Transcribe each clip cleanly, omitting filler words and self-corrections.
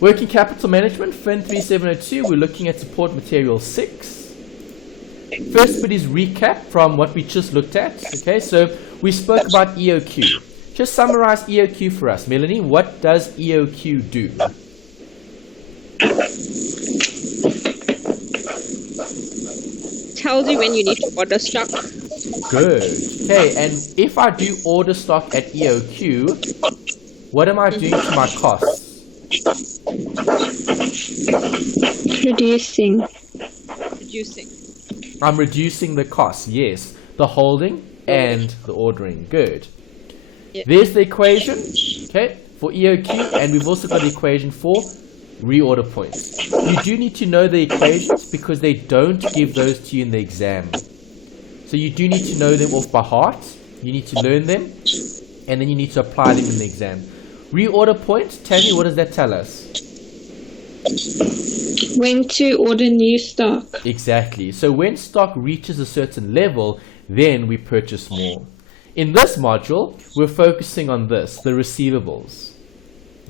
Working capital management, FIN3702, we're looking at support material 6. First bit is recap from what we just looked at. Okay, so we spoke about EOQ. Just summarize EOQ for us. Melanie, what does EOQ do? Tells you when you need to order stock. Good. Okay, and if I do order stock at EOQ, what am I doing to my costs? Reducing. I'm reducing the costs, yes. The holding and the ordering. Good. Yeah. There's the equation, okay, for EOQ, and we've also got the equation for reorder points. You do need to know the equations because they don't give those to you in the exam. So you do need to know them off by heart. You need to learn them, and then you need to apply them in the exam. Reorder point, Tammy, what does that tell us? When to order new stock. Exactly. So when stock reaches a certain level, then we purchase more. In this module, we're focusing on this, the receivables.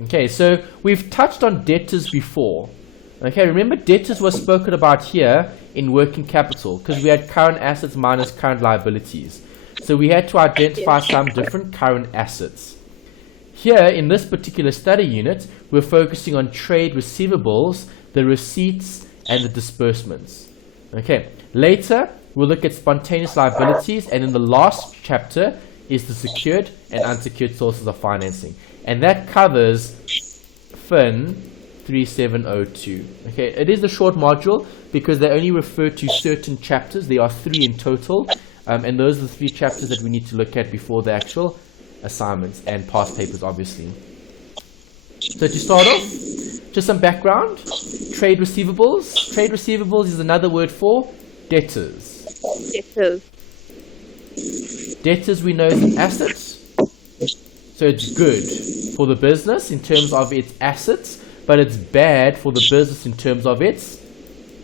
Okay, so we've touched on debtors before. Okay, remember debtors was spoken about here in working capital because we had current assets minus current liabilities. So we had to identify some different current assets. Here in this particular study unit, we're focusing on trade receivables, the receipts, and the disbursements. Okay, later we'll look at spontaneous liabilities, and in the last chapter is the secured and unsecured sources of financing. And that covers FIN3702. Okay, it is a short module because they only refer to certain chapters. There are 3 in total, and those are the 3 chapters that we need to look at before the actual assignments and past papers, obviously. So to start off, just some background. Trade receivables. Trade receivables is another word for debtors. Debtors we know is an asset. So it's good for the business in terms of its assets, but it's bad for the business in terms of its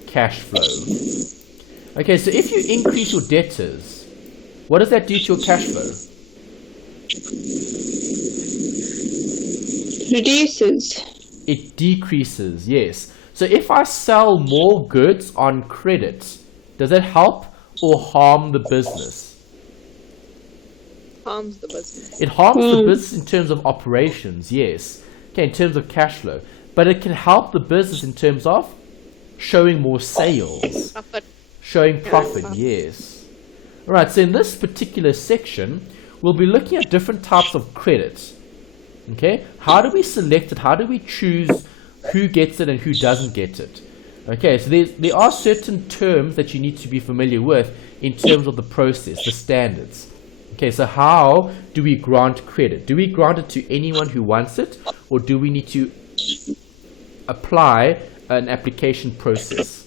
cash flow. Okay, so if you increase your debtors, what does that do to your cash flow? Reduces. It decreases, yes. So if I sell more goods on credit, does that help or harm the business? Harms the business. It harms the business in terms of operations, yes. Okay, in terms of cash flow. But it can help the business in terms of showing more sales. Profit. Showing profit, yes. Alright, so in this particular section, we'll be looking at different types of credits. Okay, how do we select it? How do we choose who gets it and who doesn't get it? Okay, so there are certain terms that you need to be familiar with in terms of the process, the standards. Okay, so how do we grant credit? Do we grant it to anyone who wants it, or do we need to apply an application process?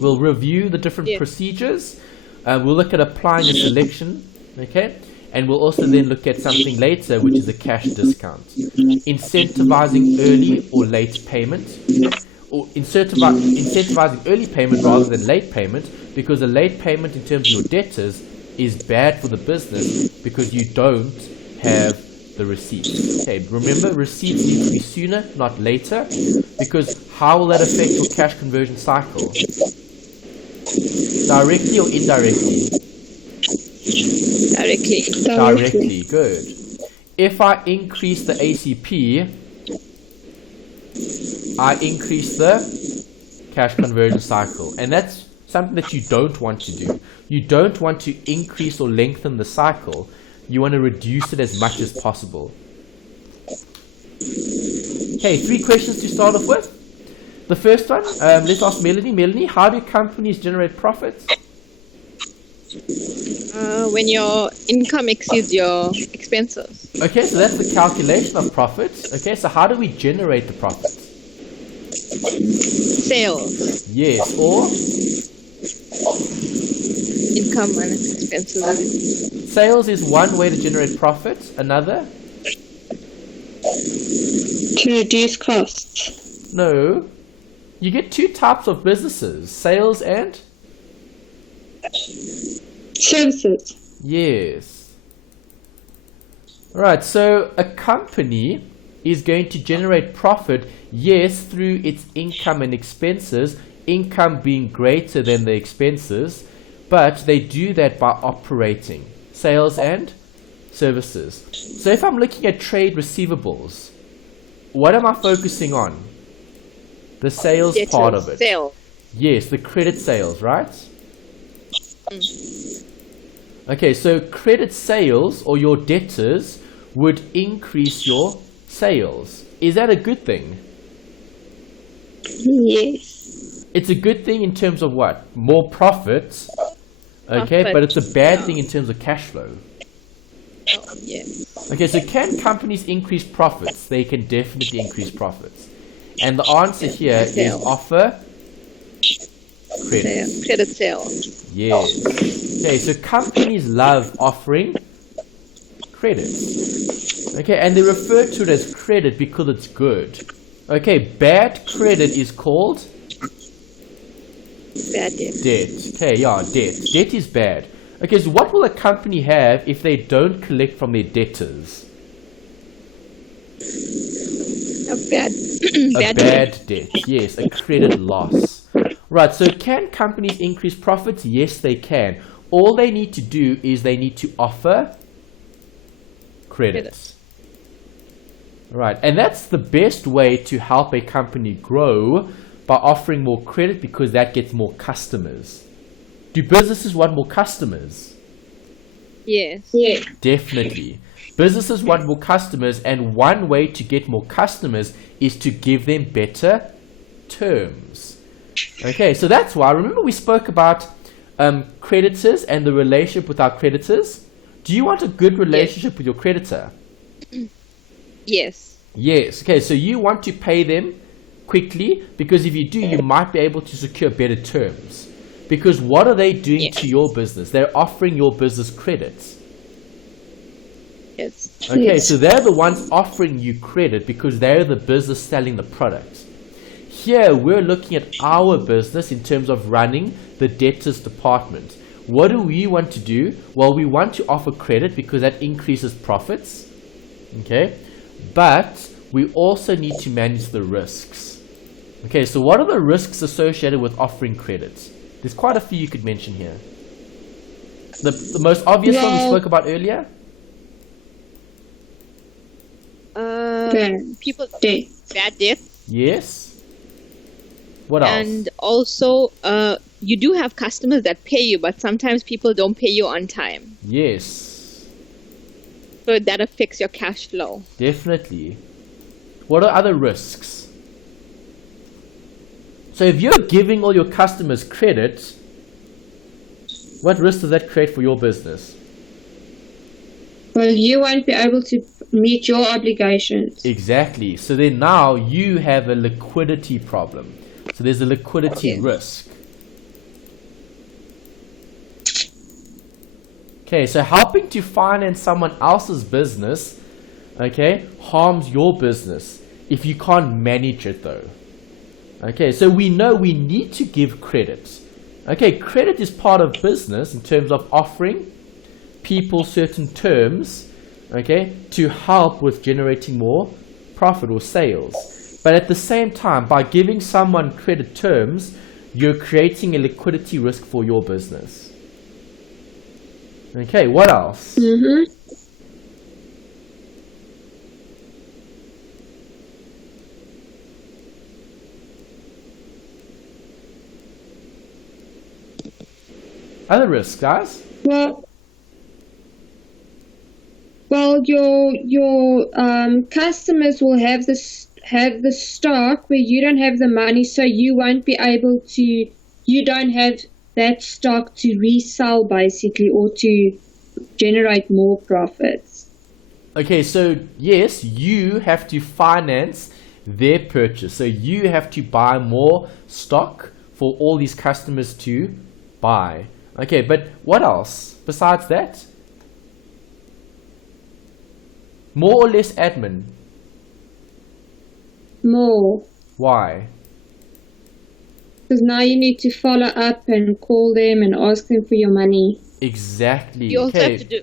We'll review the different procedures. We'll look at applying a selection. Okay. And we'll also then look at something later, which is a cash discount. Incentivizing early or late payment. Or incentivizing early payment rather than late payment, because a late payment in terms of your debtors is bad for the business because you don't have the receipts. Okay, remember, receipts need to be sooner, not later, because how will that affect your cash conversion cycle? Directly or indirectly? Directly, good. If I increase the ACP, I increase the cash conversion cycle. And that's something that you don't want to do. You don't want to increase or lengthen the cycle. You want to reduce it as much as possible. Okay, 3 questions to start off with. The first one, let's ask Melanie. Melanie, how do companies generate profits? When your income exceeds your expenses. Okay, so that's the calculation of profits. Okay, so how do we generate the profits? Sales. Yes, or? Income minus expenses. Sales is one way to generate profit. Another? To reduce costs. No. You get 2 types of businesses. Sales and? Services. Yes. Alright, so a company is going to generate profit, yes, through its income and expenses, income being greater than the expenses, but they do that by operating sales and services. So if I'm looking at trade receivables, what am I focusing on? The sales part of it. Sale. Yes, the credit sales, right? Okay, so credit sales or your debtors would increase your sales. Is that a good thing? Yes. It's a good thing in terms of what? More profit. Okay, but it's a bad thing in terms of cash flow. Oh, yes. Okay, so can companies increase profits? They can definitely increase profits. And the answer here is offer credit. Credit sale. Yes. Okay, so companies love offering credit. Okay, and they refer to it as credit because it's good. Okay, bad credit is called Bad debt. debt. Okay, yeah, debt. Debt is bad. Okay, so what will a company have if they don't collect from their debtors? A bad, A bad debt. Yes, a credit loss. Right, so can companies increase profits? Yes, they can. All they need to do is they need to offer credits. Right, and that's the best way to help a company grow, by offering more credit, because that gets more customers. Do businesses want more customers? Yes. Yeah. Definitely. Businesses want more customers, and one way to get more customers is to give them better terms. Okay, so that's why, remember we spoke about creditors and the relationship with our creditors? Do you want a good relationship with your creditor? Yes. Yes. Okay, so you want to pay them quickly, because if you do, you might be able to secure better terms. Because what are they doing to your business? They're offering your business credits. Yes. Okay, so they're the ones offering you credit because they're the business selling the product. Here, we're looking at our business in terms of running the debtors department. What do we want to do? Well, we want to offer credit because that increases profits. Okay, but we also need to manage the risks. Okay, so what are the risks associated with offering credit? There's quite a few you could mention here. The most obvious one we spoke about earlier. People bad debt. Yes. What else? And also, you do have customers that pay you, but sometimes people don't pay you on time. Yes. So that affects your cash flow. Definitely. What are other risks? So if you're giving all your customers credit, what risk does that create for your business? Well, you won't be able to meet your obligations. Exactly. So then now you have a liquidity problem. So there's a liquidity risk. Okay, so helping to finance someone else's business, okay, harms your business if you can't manage it though. Okay, so we know we need to give credit. Okay, credit is part of business in terms of offering people certain terms, okay, to help with generating more profit or sales. But at the same time, by giving someone credit terms, you're creating a liquidity risk for your business. Okay, what else? Mm-hmm. Other risks, guys? Well, your customers will have the stock where you don't have the money, so you won't be able to. You don't have that stock to resell, basically, or to generate more profits. Okay, so yes, you have to finance their purchase. So you have to buy more stock for all these customers to buy. Okay, but what else besides that? More or less admin? More. Why? Because now you need to follow up and call them and ask them for your money. Exactly. You also okay. have to do.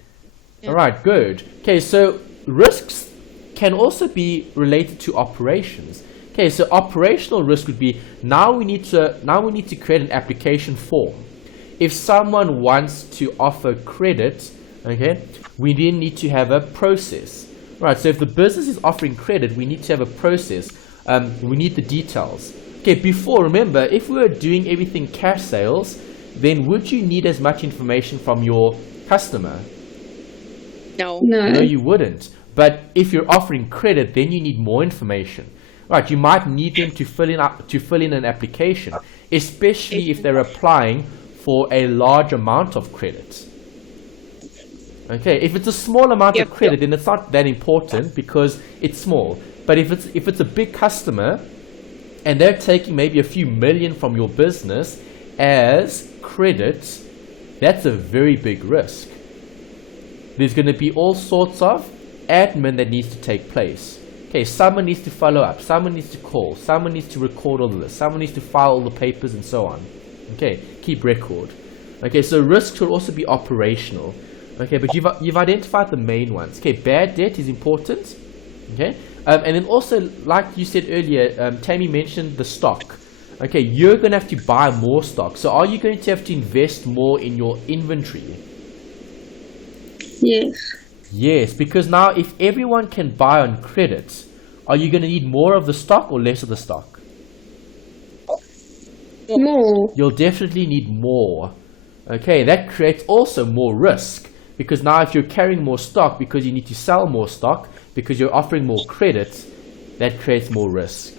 All right, good. Okay, so risks can also be related to operations. Okay, so operational risk would be now we need to create an application form. If someone wants to offer credit, okay, we then need to have a process. Right, so if the business is offering credit, we need to have a process. We need the details. Okay, before, remember, if we were doing everything cash sales, then would you need as much information from your customer? No. No, you wouldn't. But if you're offering credit, then you need more information. Right, you might need them to fill in an application, especially if they're applying for a large amount of credit. Okay, if it's a small amount of credit, then it's not that important because it's small. But if it's a big customer and they're taking maybe a few million from your business as credit, that's a very big risk. There's going to be all sorts of admin that needs to take place. Okay, someone needs to follow up, someone needs to call, someone needs to record all of this, someone needs to file all the papers and so on. Okay, keep record. Okay, so risks will also be operational. Okay, but you've identified the main ones. Okay, bad debt is important. Okay, and then also, like you said earlier, Tammy mentioned the stock. Okay, you're going to have to buy more stock. So are you going to have to invest more in your inventory? Yes. Yes, because now if everyone can buy on credit, are you going to need more of the stock or less of the stock? More. You'll definitely need more. Okay, that creates also more risk. Because now if you're carrying more stock because you need to sell more stock, because you're offering more credit, that creates more risk.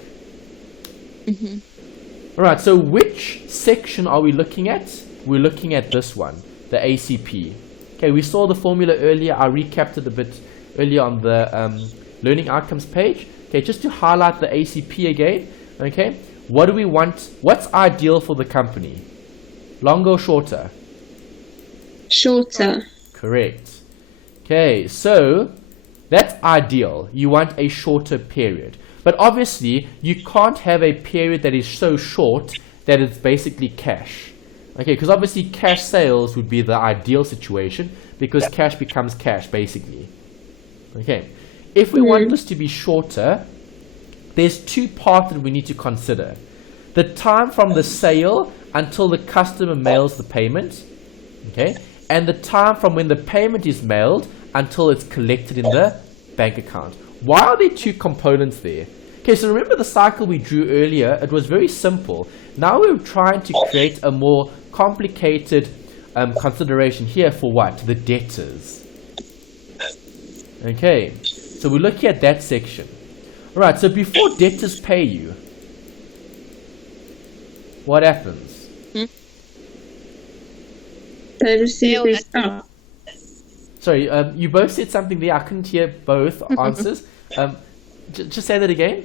Alright, so which section are we looking at? We're looking at this one, the ACP. Okay, we saw the formula earlier. I recapped it a bit earlier on the learning outcomes page. Okay, just to highlight the ACP again. Okay, what do we want? What's ideal for the company? Longer or shorter? Shorter. Correct. Okay, so that's ideal. You want a shorter period. But obviously, you can't have a period that is so short that it's basically cash. Okay, because obviously cash sales would be the ideal situation because cash becomes cash basically. Okay, if we want this to be shorter, there's two parts that we need to consider. The time from the sale until the customer mails the payment. Okay, and the time from when the payment is mailed until it's collected in the bank account. Why are there two components there? Okay, so remember the cycle we drew earlier? It was very simple. Now we're trying to create a more complicated consideration here for what? The debtors. Okay, so we're looking at that section. Alright, so before debtors pay you, what happens? They receive their stock. Sorry, you both said something there. I couldn't hear both answers. Just say that again.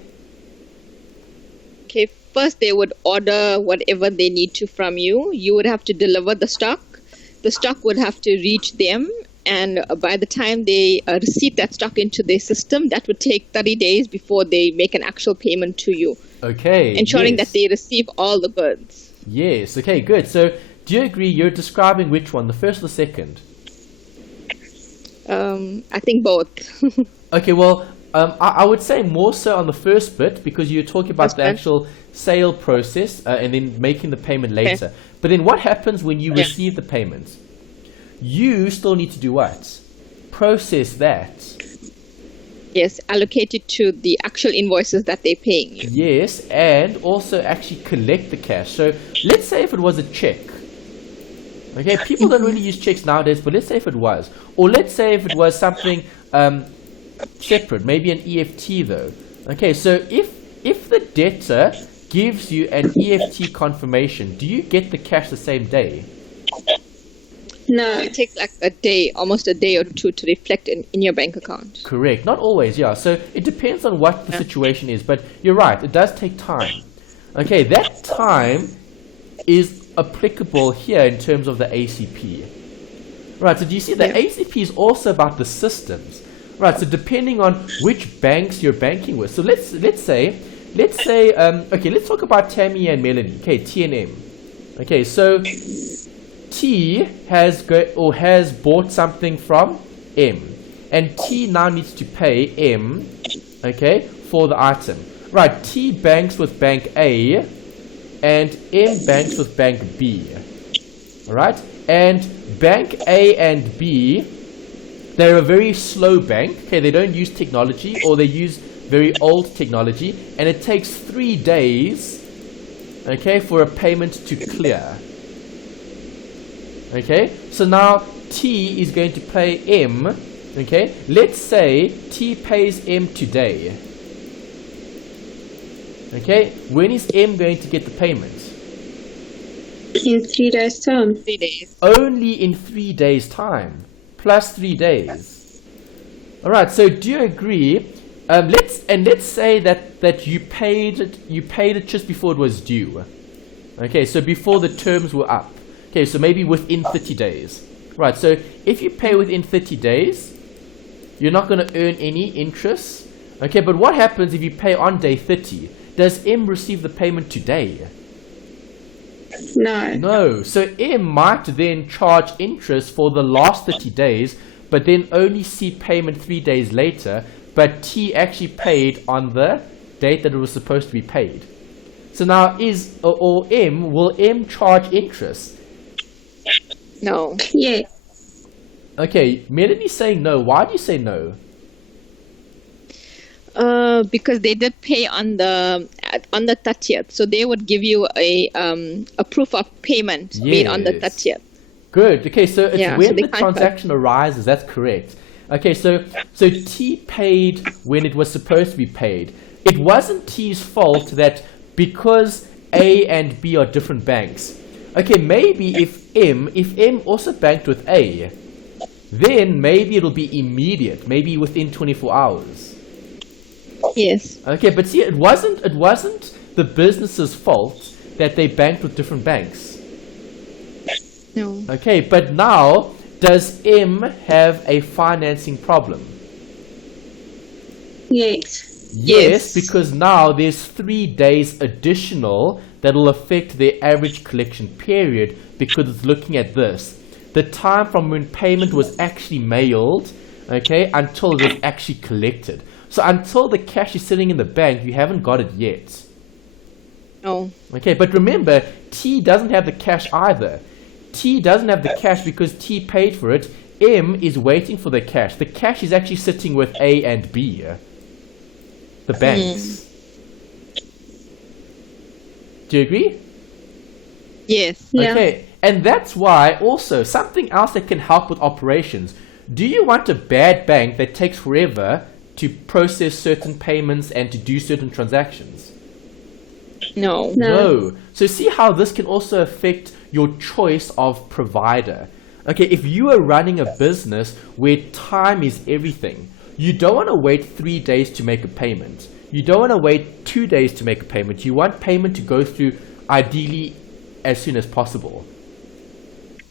Okay, first they would order whatever they need to from you. You would have to deliver the stock. The stock would have to reach them. And by the time they receive that stock into their system, that would take 30 days before they make an actual payment to you. Okay. Ensuring that they receive all the goods. Yes. Okay, good. So do you agree you're describing which one, the first or the second? I think both. Okay, well, I would say more so on the first bit because you're talking about the actual sale process and then making the payment later. Okay. But then what happens when you receive the payment? You still need to do what? Process that. Yes, allocate it to the actual invoices that they're paying you. Yes, and also actually collect the cash. So let's say if it was a check. Okay, people don't really use checks nowadays, but let's say if it was. Or let's say if it was something separate, maybe an EFT though. Okay, so if the debtor gives you an EFT confirmation, do you get the cash the same day? No. It takes like a day, almost a day or two to reflect in your bank account. Correct. Not always, yeah. So it depends on what the situation is, but you're right, it does take time. Okay, that time is applicable here in terms of the ACP. Right, so do you see the ACP is also about the systems. Right, so depending on which banks you're banking with. So let's say okay, let's talk about Tammy and Melanie. Okay, T&M. Okay, so T has bought something from M, and T now needs to pay M okay, for the item. Right, T banks with bank A and M banks with bank B. Alright, and bank A and B, they're a very slow bank. Okay, they don't use technology, or they use very old technology, and it takes 3 days, okay, for a payment to clear. Okay, so now T is going to pay M. Okay, let's say T pays M today. Okay, when is M going to get the payment? In 3 days' time. 3 days. Only in 3 days' time, plus 3 days. All right. So do you agree? Let's say that you paid it just before it was due. Okay, so before the terms were up. Okay, so maybe within 30 days. Right. So if you pay within 30 days, you're not going to earn any interest. Okay, but what happens if you pay on day 30? Does M receive the payment today? No. No. So M might then charge interest for the last 30 days, but then only see payment 3 days later, but T actually paid on the date that it was supposed to be paid. So now will M charge interest? No. Yeah. Okay, Melanie's saying no. Why do you say no? Because they did pay on the 30th, so they would give you a proof of payment made on the Yes. 30th. Good. Okay, so it's Yeah, when so they the can't transaction arises. That's correct. Okay, so T paid when it was supposed to be paid. It wasn't T's fault that because A and B are different banks. Okay, maybe if M also banked with A, then maybe it'll be immediate, maybe within 24 hours. Yes. Okay, but see, it wasn't the business's fault that they banked with different banks. No. Okay, but now, does M have a financing problem? Yes. Yes, because now there's 3 days additional that will affect their average collection period, because it's looking at this. The time from when payment was actually mailed, okay, until it was actually collected. So until the cash is sitting in the bank, you haven't got it yet. No. Okay, but remember, T doesn't have the cash either. T doesn't have the cash because T paid for it. M is waiting for the cash. The cash is actually sitting with A and B, the banks. Do you agree? Yes. Yeah. Okay, and that's why also something else that can help with operations. Do you want a bad bank that takes forever to process certain payments and to do certain transactions? No. No. So see how this can also affect your choice of provider. Okay, if you are running a business where time is everything, you don't want to wait 3 days to make a payment. You don't want to wait 2 days to make a payment. You want payment to go through ideally as soon as possible.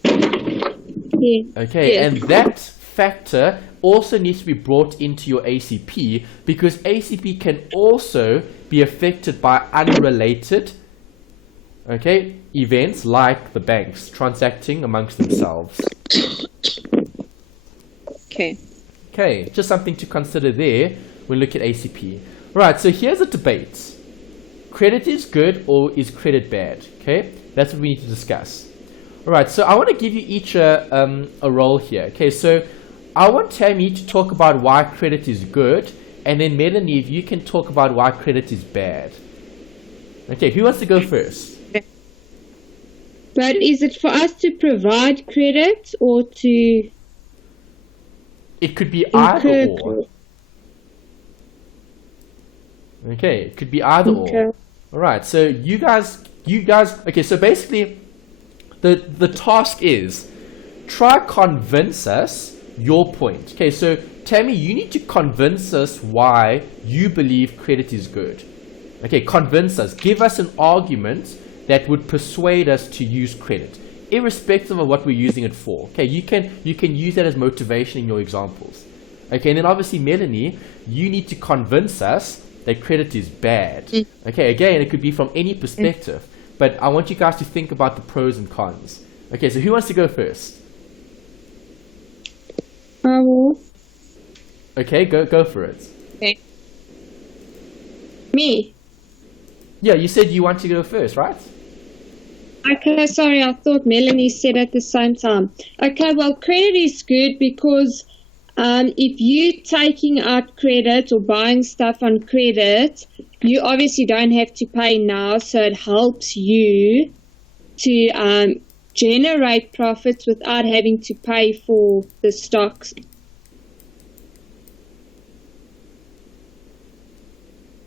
Yeah. Okay, Yes. and that factor also needs to be brought into your ACP, because ACP can also be affected by unrelated, okay, events like the banks transacting amongst themselves. Okay. Okay, just something to consider there when we look at ACP. Right, so here's a debate. Credit is good or is credit bad? Okay, that's what we need to discuss. Alright, so I want to give you each a role here. Okay, so I want Tammy to talk about why credit is good, and then Melanie, if you can talk about why credit is bad. Okay, who wants to go first? But is it for us to provide credit or to It could be either incur or. Okay, it could be either Okay. or. Alright, so you guys, okay, so basically, the task is, try convince us your point. Okay, so Tammy, you need to convince us why you believe credit is good. Okay, convince us. Give us an argument that would persuade us to use credit, irrespective of what we're using it for. Okay, you can use that as motivation in your examples. Okay, and then obviously Melanie, you need to convince us that credit is bad. Okay, again, it could be from any perspective, but I want you guys to think about the pros and cons. Okay, so who wants to go first? I will. Okay, go for it. Okay. Me. Yeah, you said you want to go first, right? Okay, sorry, I thought Melanie said at the same time. Okay, well, credit is good because if you're taking out credit or buying stuff on credit, you obviously don't have to pay now, so it helps you to generate profits without having to pay for the stocks.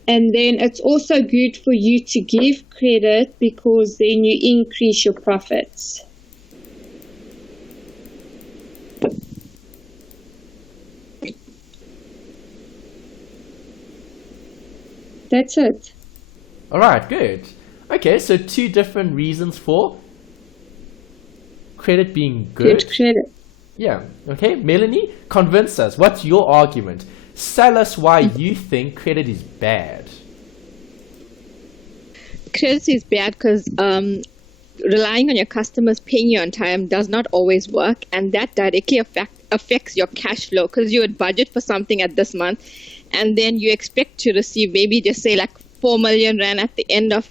And then it's also good for you to give credit because then you increase your profits. That's it. All right, good. Okay, so 2 different reasons for credit being good. Good credit. Yeah, okay. Melanie, convince us. What's your argument? Tell us why you think credit is bad. Credit is bad because relying on your customers paying you on time does not always work, and that directly affects your cash flow because you would budget for something at this month, and then you expect to receive maybe just say like 4 million rand at the end of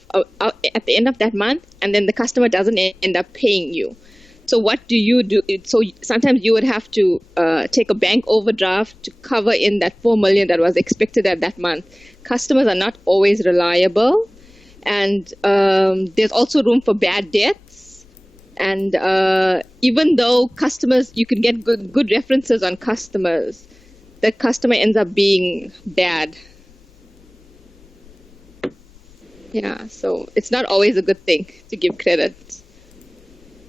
that month, and then the customer doesn't end up paying you. So what do you do? So sometimes you would have to take a bank overdraft to cover in that 4 million that was expected at that month. Customers are not always reliable, and there's also room for bad debts. And even though customers, you can get good references on customers, the customer ends up being bad. Yeah, so it's not always a good thing to give credit.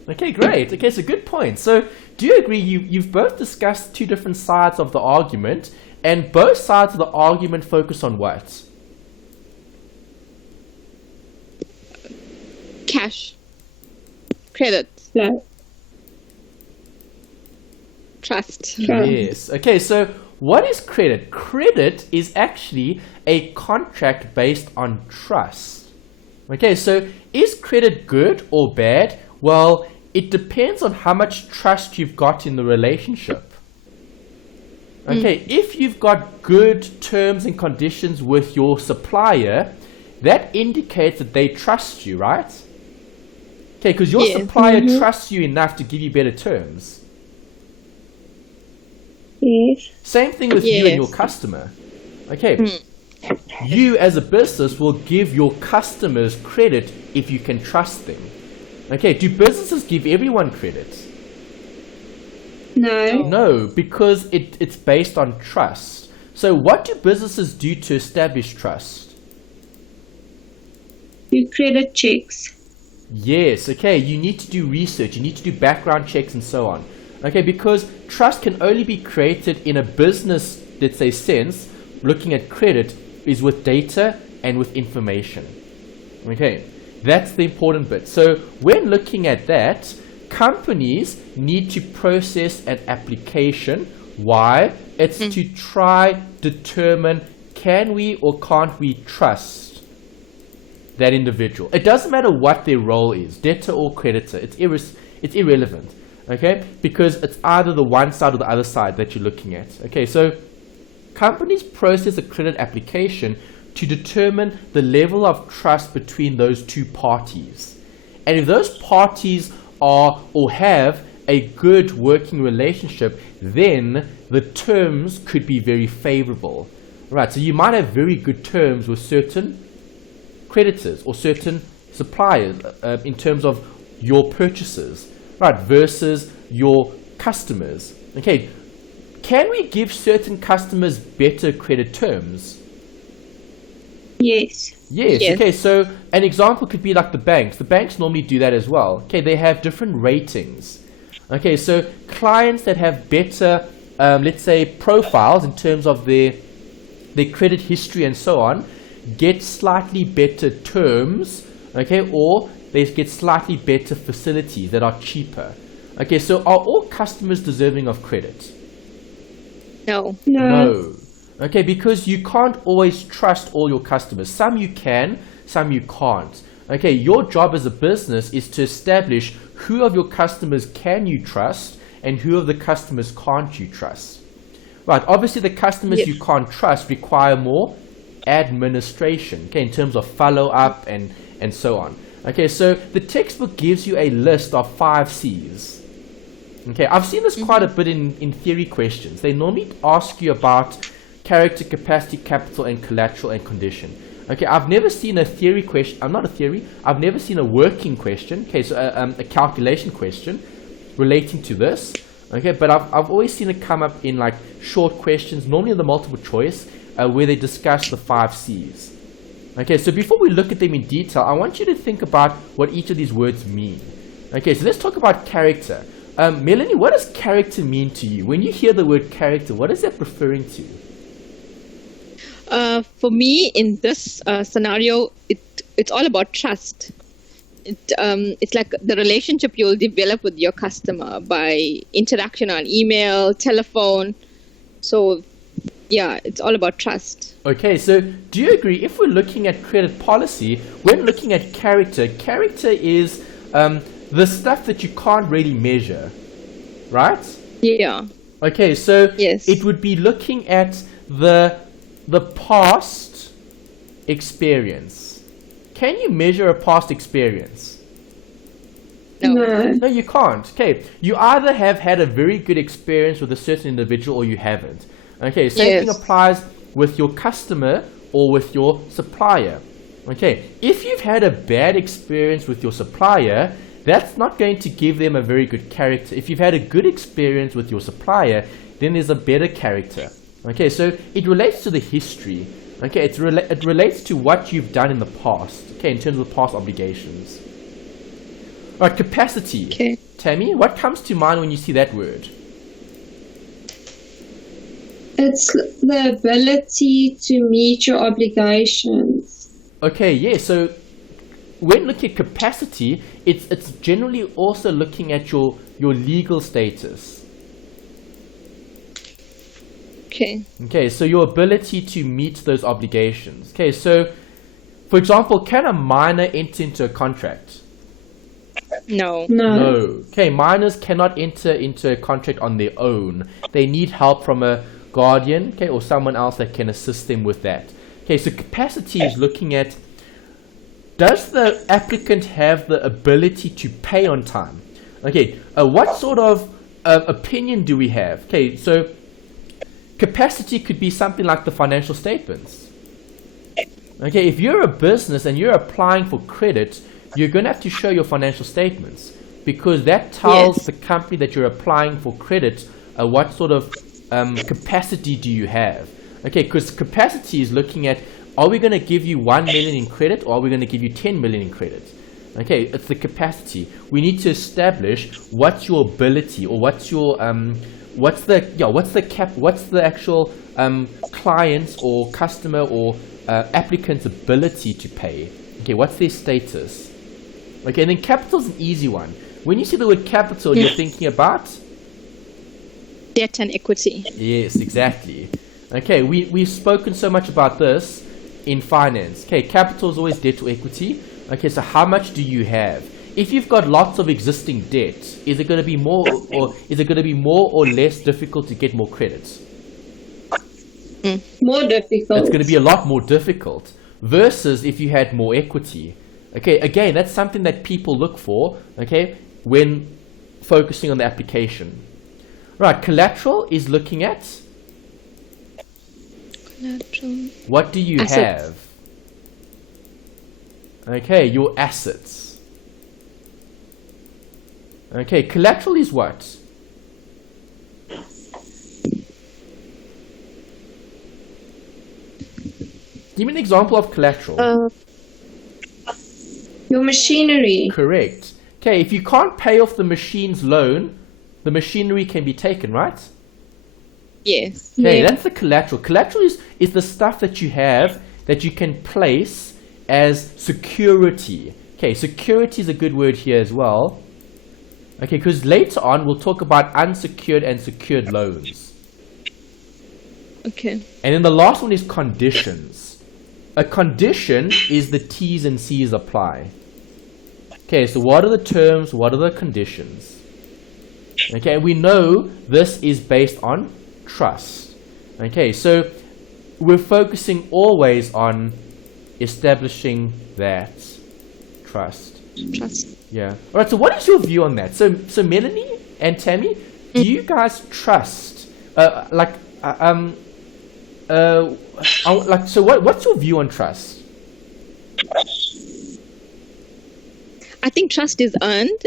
Okay, great. Okay, so good point. So do you agree you've both discussed 2 different sides of the argument, and both sides of the argument focus on what? Cash. Credit. No. Trust. Yes. Okay, so what is credit? Credit is actually a contract based on trust. Okay, so is credit good or bad? Well, it depends on how much trust you've got in the relationship. Okay, if you've got good terms and conditions with your supplier, that indicates that they trust you, right? Okay, because your supplier trusts you enough to give you better terms. Yes. Same thing with you and your customer. Okay, you as a business will give your customers credit if you can trust them. Okay, do businesses give everyone credit? No. No, because it's based on trust. So what do businesses do to establish trust? Do credit checks. Yes, okay, you need to do research, you need to do background checks and so on. Okay, because trust can only be created in a business, let's say, sense. Looking at credit is with data and with information. Okay, that's the important bit. So when looking at that, companies need to process an application. Why? It's to try determine, can we or can't we trust that individual? It doesn't matter what their role is, debtor or creditor. It's irrelevant. Okay, because it's either the one side or the other side that you're looking at. Okay, so companies process a credit application to determine the level of trust between those 2 parties. And if those parties are or have a good working relationship, then the terms could be very favorable. Right, so you might have very good terms with certain creditors or certain suppliers in terms of your purchases, right, versus your customers. Okay, can we give certain customers better credit terms? Yes. Yes. Okay, so an example could be like the banks. The banks normally do that as well. Okay, they have different ratings. Okay, so clients that have better, let's say, profiles in terms of their credit history and so on, get slightly better terms, okay, or they get slightly better facilities that are cheaper. Okay, so are all customers deserving of credit? No. No. Okay, because you can't always trust all your customers. Some you can, some you can't. Okay, your job as a business is to establish who of your customers can you trust and who of the customers can't you trust. Right, obviously the customers you can't trust require more administration, okay, in terms of follow-up and so on. Okay, so the textbook gives you a list of 5 C's. Okay, I've seen this quite a bit in theory questions. They normally ask you about character, capacity, capital, and collateral and condition. Okay, I've never seen a theory question. I've never seen a working question. Okay, so a calculation question relating to this. Okay, but I've always seen it come up in like short questions, normally the multiple choice, where they discuss the 5 C's. Okay, so before we look at them in detail, I want you to think about what each of these words mean. Okay, so let's talk about character. Melanie, what does character mean to you? When you hear the word character, what is that referring to? For me, in this scenario, it's all about trust. It's like the relationship you'll develop with your customer by interaction on email, telephone. So, yeah, it's all about trust. Okay, so do you agree, if we're looking at credit policy, when looking at character, character is the stuff that you can't really measure, right? Yeah. Okay, so yes. It would be looking at the past experience. Can you measure a past experience? No. No, you can't. Okay, you either have had a very good experience with a certain individual or you haven't. Okay, same thing applies with your customer or with your supplier. Okay, if you've had a bad experience with your supplier, that's not going to give them a very good character. If you've had a good experience with your supplier, then there's a better character. Okay, so it relates to the history. Okay, it relates to what you've done in the past. Okay, in terms of past obligations. All right, capacity. Okay. Tammy, what comes to mind when you see that word? It's the ability to meet your obligations. Okay, yeah, so when looking at capacity, it's generally also looking at your legal status. Okay, so your ability to meet those obligations. Okay, so for example, can a minor enter into a contract? No. Okay, minors cannot enter into a contract on their own. They need help from a guardian, okay, or someone else that can assist them with that. Okay, so capacity is looking at, does the applicant have the ability to pay on time? Okay, what sort of opinion do we have? Okay, so capacity could be something like the financial statements. Okay, if you're a business and you're applying for credit, you're going to have to show your financial statements, because that tells the company that you're applying for credit what sort of capacity do you have. Okay, because capacity is looking at, are we going to give you 1 million in credit, or are we going to give you 10 million in credit? Okay, it's the capacity. We need to establish what's your ability, or what's your what's the actual client's or customer or applicant's ability to pay. Okay, what's their status? Okay, and then capital is an easy one. When you see the word capital, you're thinking about debt and equity. Yes, exactly. Okay, we've spoken so much about this in finance. Okay, capital is always debt to equity. Okay, so how much do you have? If you've got lots of existing debt, is it going to be more or less difficult to get more credits? More difficult. It's going to be a lot more difficult versus if you had more equity. Okay, again, that's something that people look for, okay, when focusing on the application. Right, collateral is looking at what do you have? Okay, your assets. Okay, collateral is what? Give me an example of collateral. Your machinery. Correct. Okay, if you can't pay off the machine's loan, the machinery can be taken, right? Yes. Okay, that's the collateral. Collateral is the stuff that you have that you can place as security. Okay, security is a good word here as well. Okay, because later on we'll talk about unsecured and secured loans. Okay. And then the last one is conditions. A condition is the T's and C's apply. Okay, so what are the terms? What are the conditions? Okay, we know this is based on trust. Okay, so we're focusing always on establishing that trust. Trust. Yeah. All right. So, what is your view on that? So Melanie and Tammy, do you guys trust? So what's your view on trust? I think trust is earned.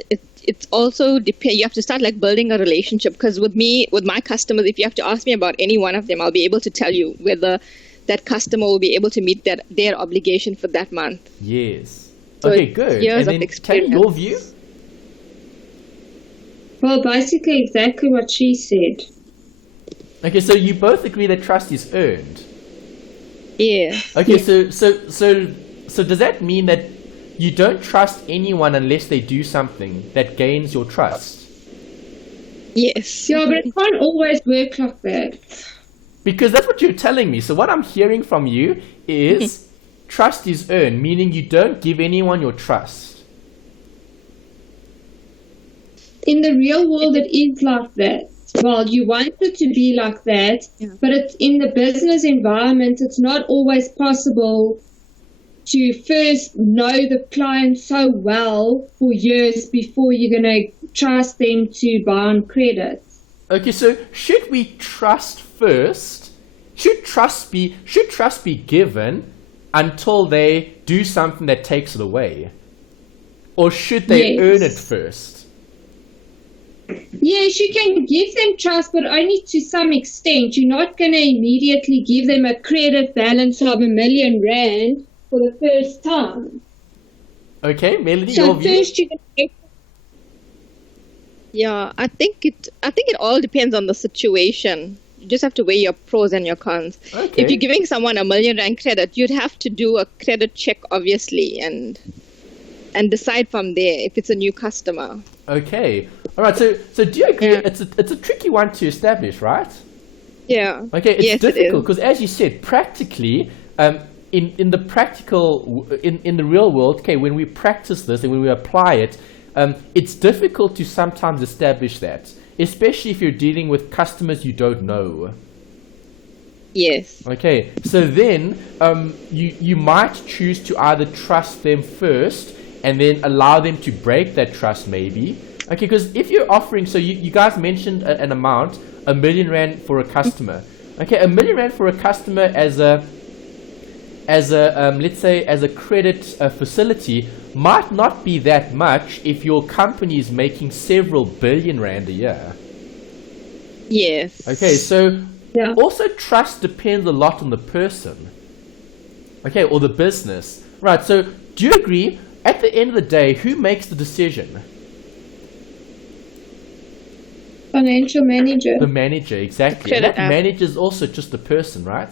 It's also you have to start like building a relationship, because with my customers, if you have to ask me about any one of them, I'll be able to tell you whether that customer will be able to meet their obligation for that month. Yes. So Okay, good. years And of then experience. Tammy, your view? Well, basically exactly what she said. Okay, so you both agree that trust is earned. Yeah. Okay, so does that mean that you don't trust anyone unless they do something that gains your trust? Yes. Yeah, but it can't always work like that. Because that's what you're telling me. So what I'm hearing from you is trust is earned, meaning you don't give anyone your trust. In the real world, it is like that. Well, you want it to be like that, but it's in the business environment, it's not always possible to first know the client so well for years before you're going to trust them to buy on credit. Okay, so should we trust first? Should trust be given until they do something that takes it away? Or should they Yes. earn it first? Yes, you can give them trust, but only to some extent. You're not going to immediately give them a credit balance of R1 million for the first time. Okay, Melanie, So your view? first you're going to Yeah, I think it all depends on the situation. You just have to weigh your pros and your cons. Okay. If you're giving someone R1 million credit, you'd have to do a credit check, obviously, and decide from there if it's a new customer. Okay. All right. So do you agree? Yeah. It's a tricky one to establish, right? Yeah. Okay. It's Yes, difficult it because, as you said, practically, in the real world, okay, when we practice this and when we apply it, it's difficult to sometimes establish that, especially if you're dealing with customers you don't know. Yes. Okay. So then, you might choose to either trust them first and then allow them to break that trust, maybe. Okay, because if you're offering, so you guys mentioned an amount, R1 million for a customer. Okay, R1 million for a customer as a let's say as a credit facility might not be that much if your company is making several billion rand a year. Yes. Okay, so Yeah. also trust depends a lot on the person. Okay, or the business. Right, so do you agree? At the end of the day, who makes the decision? financial manager. The manager, exactly. And credit that app. manager is also just a person, right?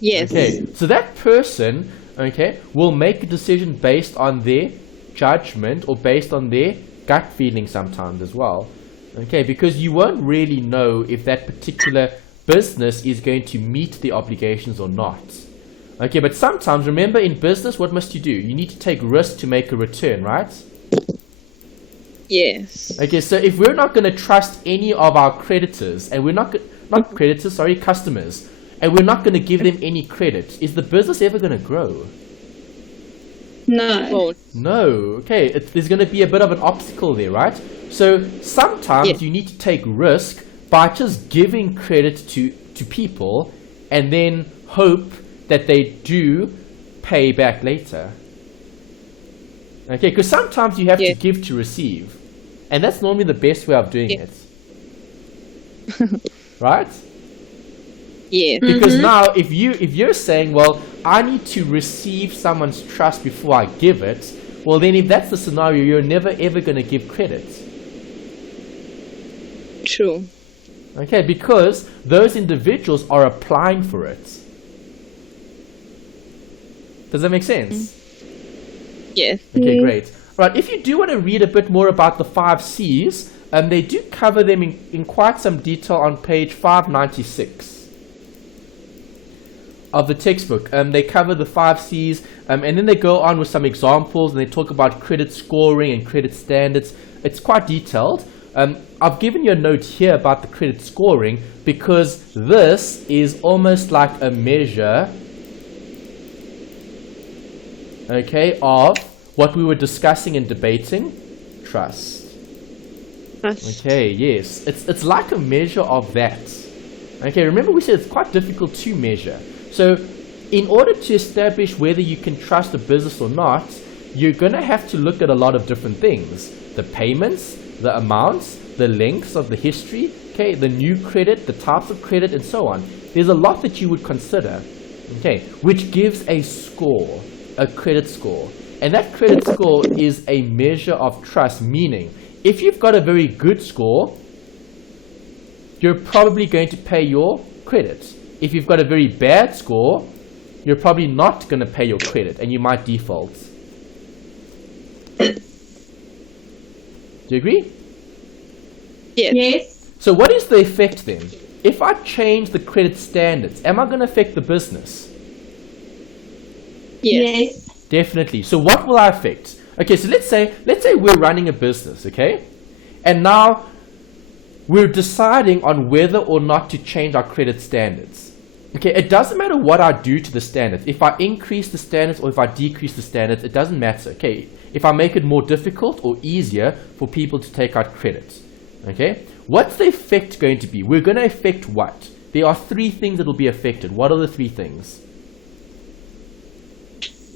Yes. Okay, so that person, okay, will make a decision based on their judgment or based on their gut feeling sometimes as well. Okay, because you won't really know if that particular business is going to meet the obligations or not. Okay, but sometimes, remember, in business, what must you do? You need to take risk to make a return, right? Yes. Okay, so if we're not going to trust any of our creditors, and we're not creditors, sorry, customers, and we're not going to give them any credit, is the business ever going to grow? No. Well, No. Okay, there's going to be a bit of an obstacle there, right? So sometimes Yeah. you need to take risk by just giving credit to people and then hope that they do pay back later. Okay, because sometimes you have Yeah. to give to receive. And that's normally the best way of doing Yeah. it. Right? yes. Because now if you're saying, well, I need to receive someone's trust before I give it, well then if that's the scenario, you're never ever going to give credit. True. Okay, because those individuals are applying for it. Does that make sense? Yes. Okay, great. Right, if you do want to read a bit more about the 5 C's, they do cover them in quite some detail on page 596 of the textbook. They cover the 5 C's, and then they go on with some examples, and they talk about credit scoring and credit standards. It's quite detailed. I've given you a note here about the credit scoring because this is almost like a measure, okay, of what we were discussing and debating, trust. Okay, yes, it's like a measure of that. Okay, remember we said it's quite difficult to measure. So in order to establish whether you can trust a business or not, you're going to have to look at a lot of different things. The payments, the amounts, the lengths of the history, okay, the new credit, the types of credit, and so on. There's a lot that you would consider, okay, which gives a score, a credit score. And that credit score is a measure of trust, meaning if you've got a very good score, you're probably going to pay your credit. If you've got a very bad score, you're probably not going to pay your credit and you might default. Do you agree? Yes. So what is the effect then? If I change the credit standards, am I going to affect the business? Yes. Definitely. So what will I affect? Okay, so let's say we're running a business, okay? And now we're deciding on whether or not to change our credit standards. Okay, it doesn't matter what I do to the standards. If I increase the standards or if I decrease the standards, it doesn't matter. Okay, if I make it more difficult or easier for people to take out credit. Okay, what's the effect going to be? We're going to affect what? There are 3 things that will be affected. What are the 3 things?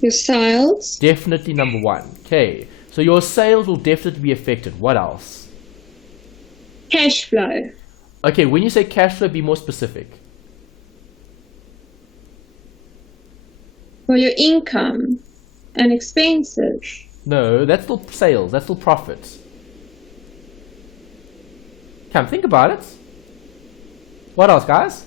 Your sales. Definitely number 1. Okay, so your sales will definitely be affected. What else? Cash flow. Okay, when you say cash flow, be more specific. For your income and expenses. No, that's still sales. That's still profit. Come, think about it. What else, guys?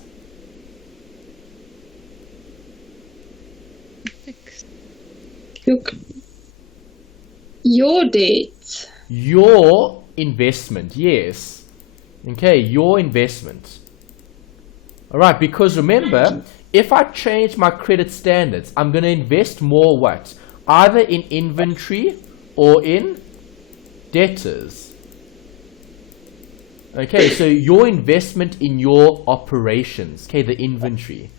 Your debt. Your investment, yes. Okay, your investment. Alright, because remember, if I change my credit standards, I'm going to invest more what? Either in inventory or in debtors. Okay, so your investment in your operations, okay, the inventory.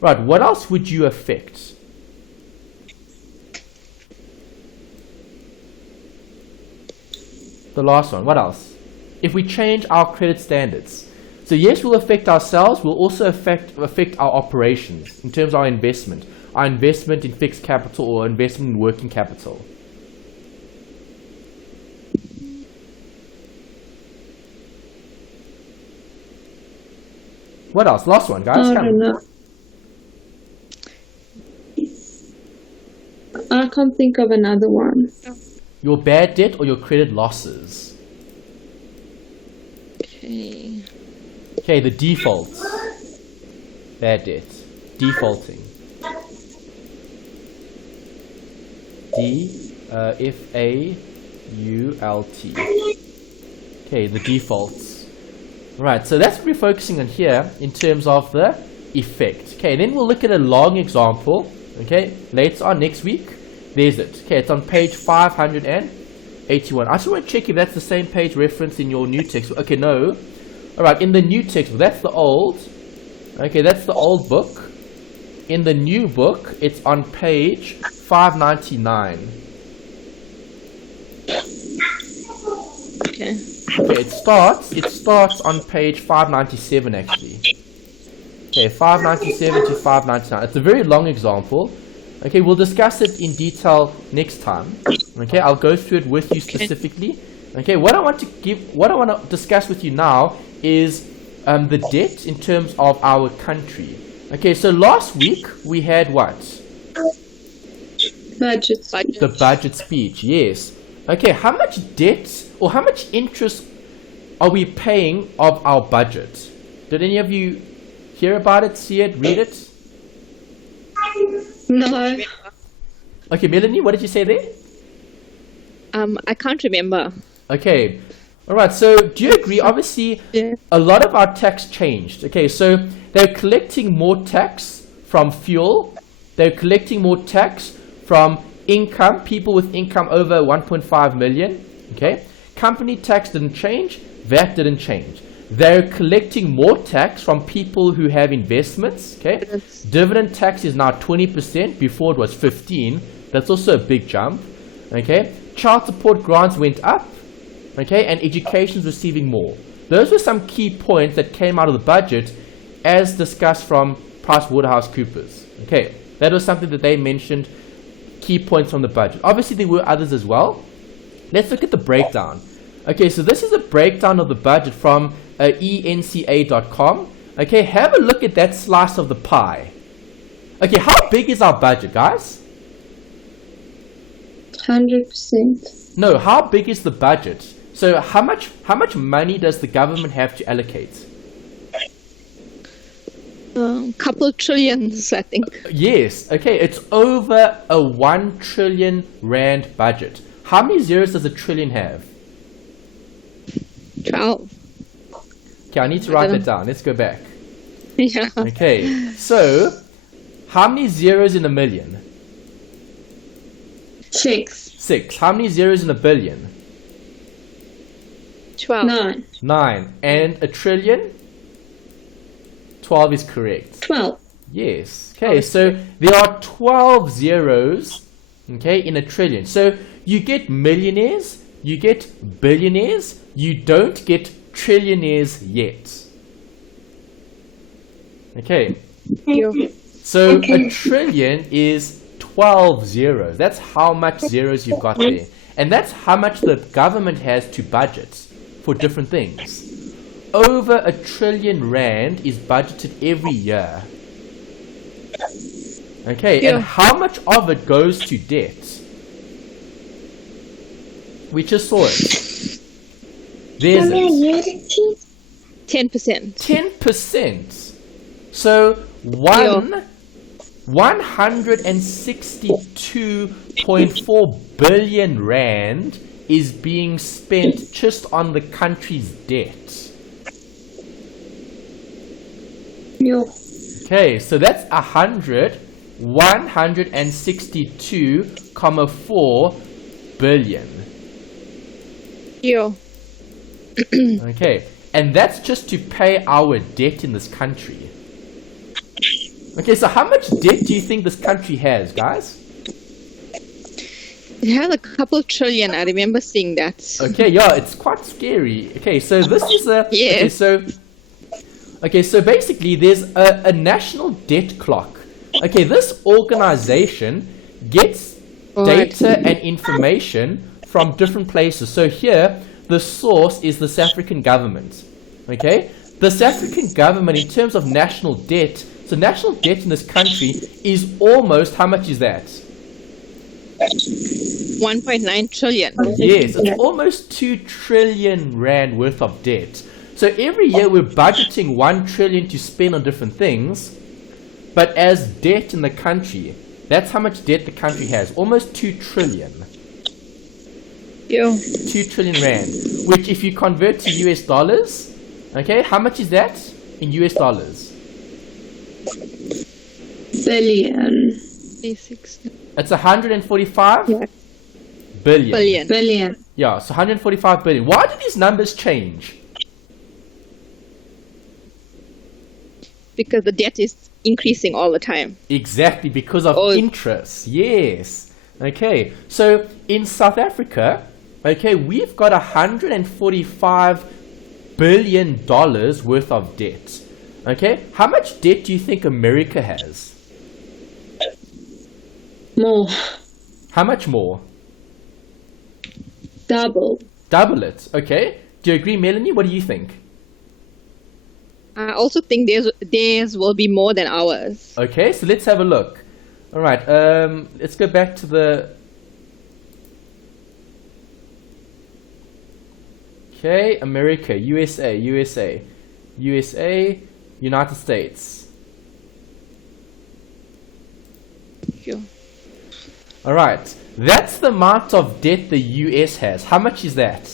Right, what else would you affect? The last one, what else? If we change our credit standards. So yes, we'll affect ourselves, we'll also affect our operations in terms of our investment in fixed capital or investment in working capital. What else? Last one, guys. I don't know. I can't think of another one. Your bad debt or your credit losses? Okay. Okay, the defaults. Bad debt. Defaulting. D-F-A-U-L-T. Okay, the defaults. Right, so that's what we're focusing on here in terms of the effect. Okay, then we'll look at a long example. Okay, later on next week. There's it. Okay, it's on page 581. I just want to check if that's the same page reference in your new text. Okay, no. Alright, in the new text, that's the old. Okay, that's the old book. In the new book, it's on page 599. Okay. Okay, it starts on page 597 actually. Okay, 597 to 599. It's a very long example. Okay, we'll discuss it in detail next time. Okay, I'll go through it with you specifically. Okay, what I want to discuss with you now is the debt in terms of our country. Okay, so last week we had what? Budget. The budget speech, yes. Okay, how much debt or how much interest are we paying of our budget? Did any of you hear about it, see it, read it? No. Okay, Melanie, what did you say there? I can't remember. Okay. Alright, so do you agree? Obviously, Yeah. a lot of our tax changed. Okay, so they're collecting more tax from fuel. They're collecting more tax from income, people with income over 1.5 million. Okay, company tax didn't change. VAT didn't change. They're collecting more tax from people who have investments. Okay, dividend tax is now 20%. Before it was 15. That's also a big jump. Okay, child support grants went up. Okay, and education's receiving more. Those were some key points that came out of the budget, as discussed from PricewaterhouseCoopers. Okay, that was something that they mentioned. Key points from the budget. Obviously, there were others as well. Let's look at the breakdown. Okay, so this is a breakdown of the budget from enca.com. Okay, have a look at that slice of the pie. Okay, how big is our budget, guys? 100%. No, how big is the budget? So how much money does the government have to allocate? Couple trillions, I think. Yes, okay, it's over a 1 trillion rand budget. How many zeros does a trillion have? 12. Okay, I need to write that down. Let's go back. Yeah. Okay, so how many zeros in a million? 6. 6. How many zeros in a billion? 12. 9. 9. And a trillion? 12 is correct. 12. Yes. Okay, so there are 12 zeros, okay, in a trillion. So you get millionaires, you get billionaires, you don't get trillionaires yet. Okay. So a trillion is 12 zeros. That's how much zeros you've got there. And that's how much the government has to budget for different things. Over 1 trillion rand is budgeted every year. Okay, and how much of it goes to debt? We just saw it. There's it. 10%. 10%. So 162.4 billion rand is being spent just on the country's debt. Okay, so that's 162.4 billion. Okay, and that's just to pay our debt in this country. Okay, so how much debt do you think this country has, guys? It has a couple trillion. I remember seeing that. Okay, yeah, it's quite scary. Okay, so this is a... Yes. Okay, so basically there's a national debt clock. Okay, this organization gets data and information from different places. So here, the source is the South African government. Okay, the South African government in terms of national debt, so national debt in this country is almost, how much is that? 1.9 trillion. Yes, it's almost 2 trillion rand worth of debt. So every year we're budgeting 1 trillion to spend on different things, but as debt in the country, that's how much debt the country has, almost 2 trillion. 2 trillion rand, which if you convert to US dollars, okay, how much is that in US dollars? Billion. It's 145 billion. Billion. Yeah, so 145 billion. Why do these numbers change? Because the debt is increasing all the time. Exactly, because of interest. Yes. Okay, so in South Africa, okay, we've got $145 billion worth of debt. Okay, how much debt do you think America has? More. How much more? Double. Double it. Okay. Do you agree, Melanie? What do you think? I also think theirs will be more than ours. Okay, so let's have a look. All right. Let's go back to the. Okay, America, USA, United States. All right, that's the amount of debt the US has. How much is that?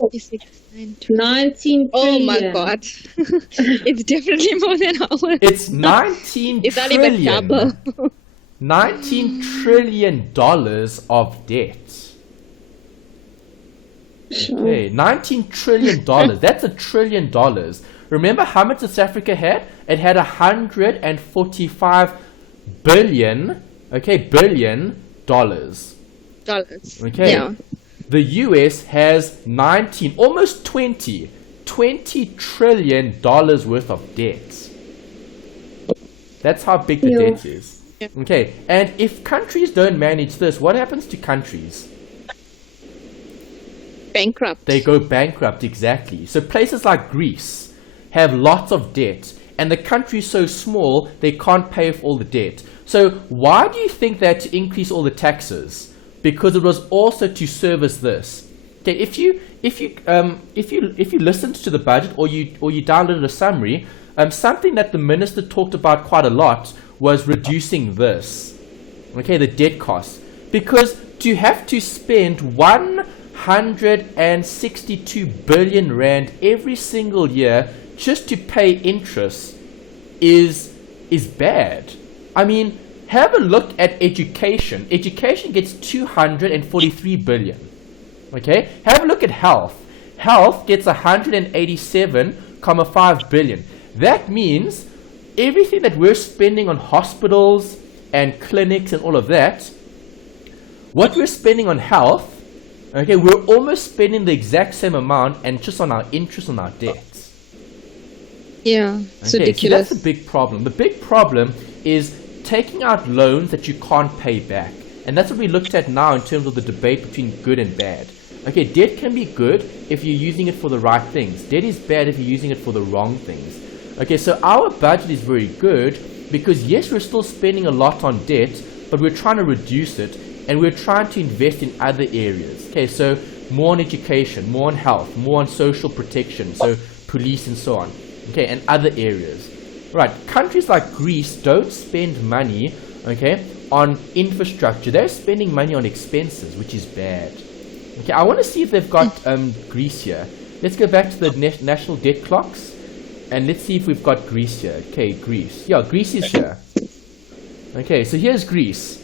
19 Oh trillion. my god. It's definitely more than ours. It's 19 It's not trillion. even double. $19 trillion of debt. Okay, $19 trillion. That's $1 trillion. Remember how much South Africa had? It had 145 billion. Okay, billion dollars. Okay. Yeah. The US has 19, almost 20 trillion dollars worth of debt. That's how big the debt is. Yeah. Okay, and if countries don't manage this, what happens to countries? Bankrupt. They go bankrupt, exactly. So places like Greece have lots of debt, and the country is so small they can't pay off all the debt. So why do you think they had to increase all the taxes? Because it was also to service this. Okay, if you listened to the budget or you downloaded a summary, something that the minister talked about quite a lot was reducing this. Okay, the debt costs, because to have to spend 162 billion rand every single year just to pay interest is bad. I mean, have a look at education. Education gets 243 billion. Okay, have a look at health. Health gets 187.5 billion. That means everything that we're spending on hospitals and clinics and all of that, what we're spending on health, okay, we're almost spending the exact same amount and just on our interest on our debts. Yeah, it's Okay, ridiculous. so that's a big problem. The big problem is taking out loans that you can't pay back. And that's what we looked at now in terms of the debate between good and bad. Okay, debt can be good if you're using it for the right things. Debt is bad if you're using it for the wrong things. Okay, so our budget is very good because yes, we're still spending a lot on debt, but we're trying to reduce it and we're trying to invest in other areas. Okay, so more on education, more on health, more on social protection, so police and so on. Okay, and other areas. Right, countries like Greece don't spend money, okay, on infrastructure. They're spending money on expenses, which is bad. Okay, I want to see if they've got Greece here. Let's go back to the national debt clocks, and let's see if we've got Greece here. Okay, Greece. Yeah, Greece is here. Okay, so here's Greece.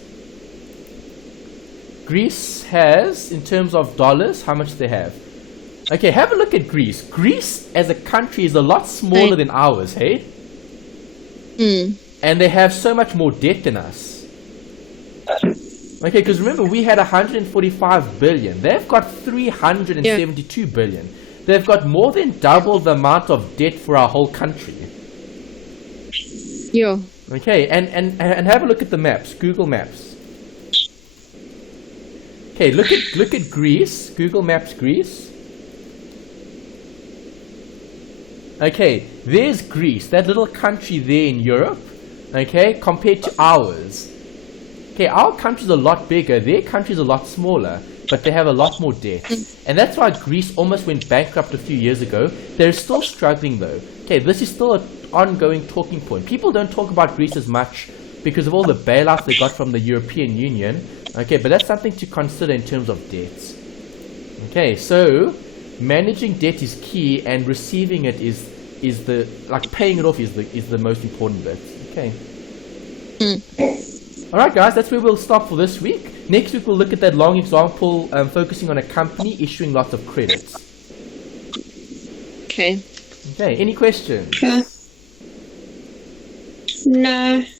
Greece has, in terms of dollars, how much they have. Okay, have a look at Greece. Greece as a country is a lot smaller than ours, hey? And they have so much more debt than us. Okay, because remember, we had 145 billion. They've got 372 billion. They've got more than double the amount of debt for our whole country. Yeah. Okay, and have a look at the maps, Google Maps. Okay, look at Greece, Google Maps Greece. Okay, there's Greece, that little country there in Europe, okay, compared to ours. Okay, our country's a lot bigger, their country's a lot smaller, but they have a lot more debt. And that's why Greece almost went bankrupt a few years ago. They're still struggling though. Okay, this is still an ongoing talking point. People don't talk about Greece as much because of all the bailouts they got from the European Union. Okay, but that's something to consider in terms of debts. Okay, so managing debt is key, and receiving it is the, like, paying it off is the most important bit. Okay. Alright guys, that's where we'll stop for this week. Next week we'll look at that long example focusing on a company issuing lots of credits. Okay. Okay, any questions? No.